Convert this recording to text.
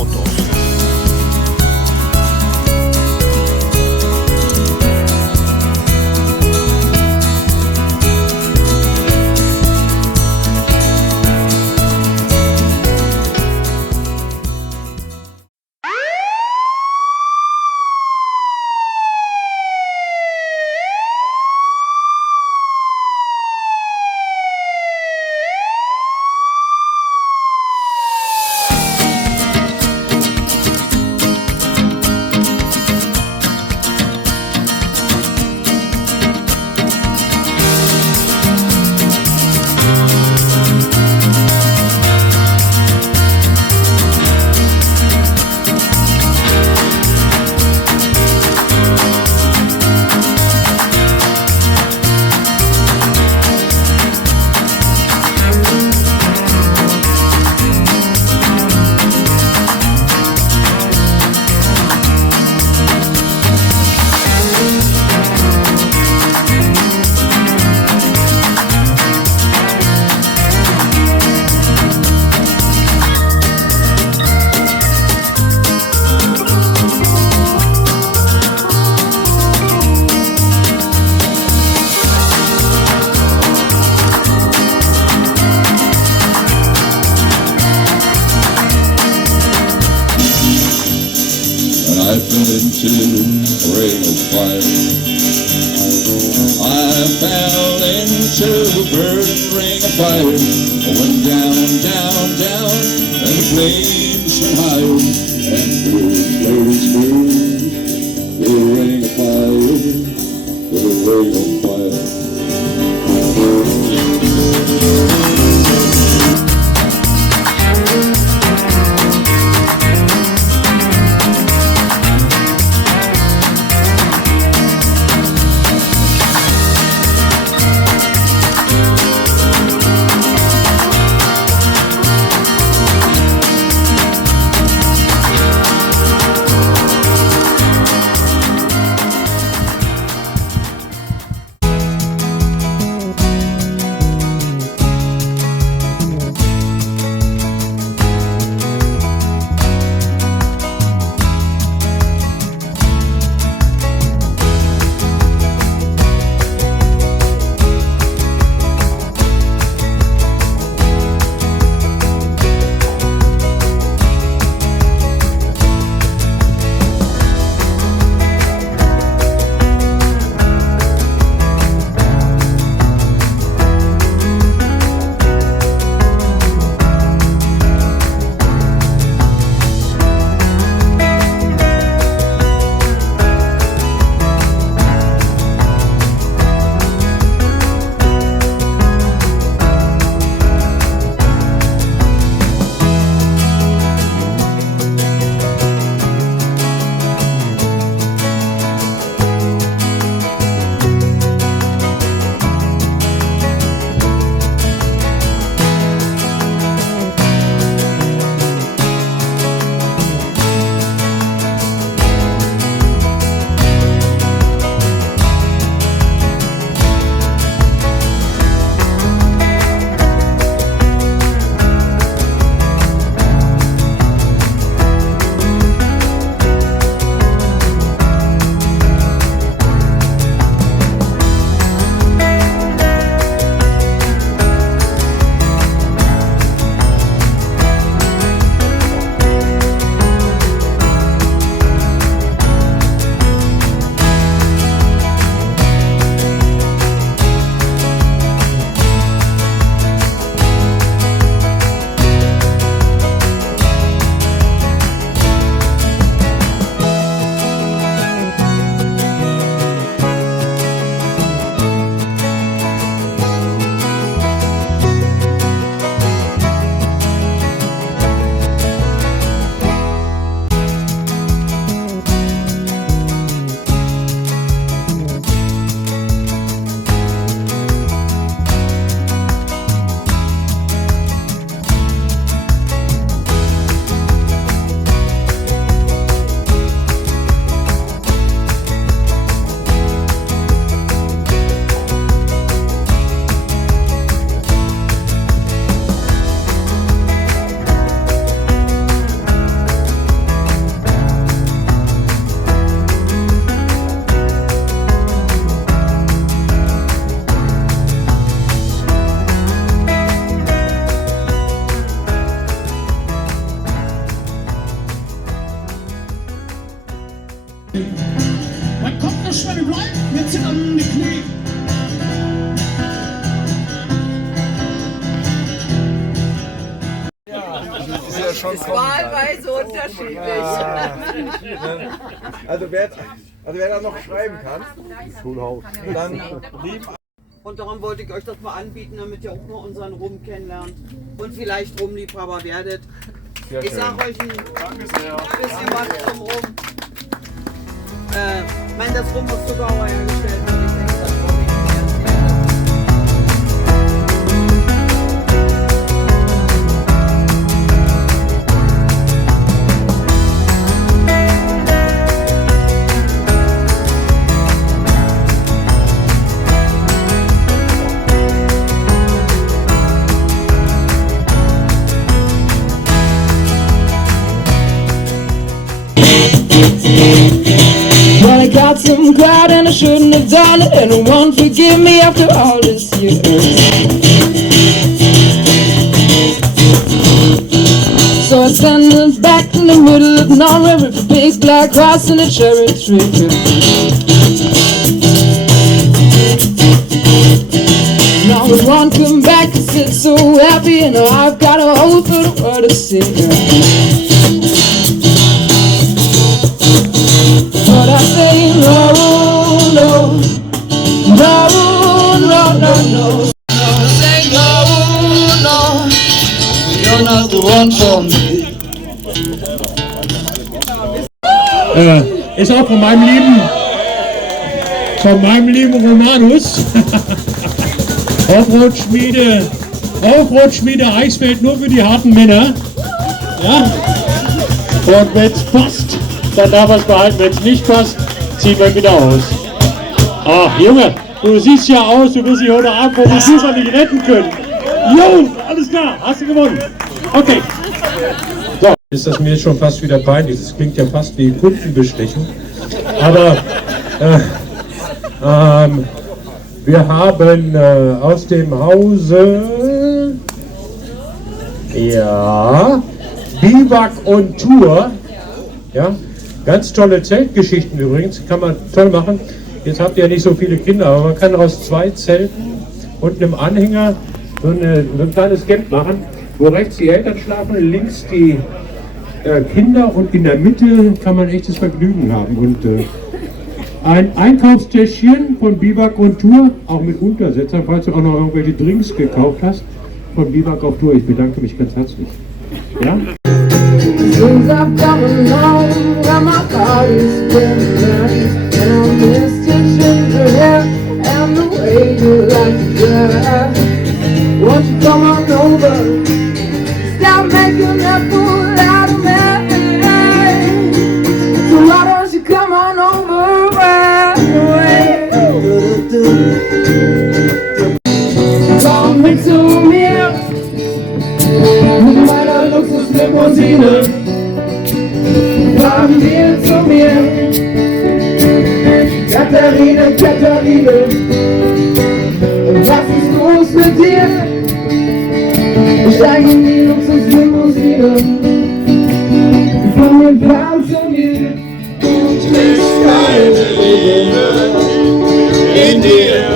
Ohrdruf. Mein Kopf ist schwer wie Blei, mir zittern die Knie. Das ist wahlweise unterschiedlich. Also wer da noch schreiben kann, dann und darum wollte ich euch das mal anbieten, damit ihr auch mal unseren Rum kennenlernt und vielleicht Rumliebhaber werdet. Ich sag euch ein bisschen was zum Rum. Ich meine, das Rum muss sogar hergestellt werden. Ich denke, das brauche ich nicht. Well, I got some cloud and I shouldn't have done it, and it won't forgive me after all this years. So I stand us back in the middle of nowhere with a big black cross and a cherry tree. Now we won't come back 'cause it's so happy, and now I've got a hope for the world to see. But I say no, no, no, no, no, no. I say no, no, you're not the one for me. Ist auch von meinem lieben Romanus. Offroad-Schmiede Eichsfeld nur für die harten Männer. Ja? Und wenn es passt, dann darf er es behalten. Wenn es nicht passt, ziehen wir wieder aus. Ach Junge, du siehst ja aus, du wirst dich heute Abend vom Besucher nicht retten können. Jo, alles klar, hast du gewonnen. Okay. So, ist das mir jetzt schon fast wieder peinlich. Das klingt ja fast wie Kundenbestechung. Aber wir haben aus dem Hause Biwak und Tour. Ja, ganz tolle Zeltgeschichten übrigens, kann man toll machen. Jetzt habt ihr ja nicht so viele Kinder, aber man kann aus 2 Zelten und einem Anhänger so ein kleines Camp machen, wo rechts die Eltern schlafen, links die Kinder und in der Mitte kann man echtes Vergnügen haben. Und ein Einkaufstäschchen von Biwak und Tour, auch mit Untersetzer, falls du auch noch irgendwelche Drinks gekauft hast, von Biwak auf Tour. Ich bedanke mich ganz herzlich. Ja? Since I've come along, where my body's been nice, and I miss your ginger hair and the way you like to drive. Won't you come on over? Stop making that fool out of me. So why don't you come on over right away? Komm mit zu mir, mit meiner Luxuslimousine. Fahren wir zu mir, Katharine, Katharine, was ist los mit dir? Wir steigen in die Luxuslimousine, wir fahren den Plan zu mir. Und ist keine Liebe in dir.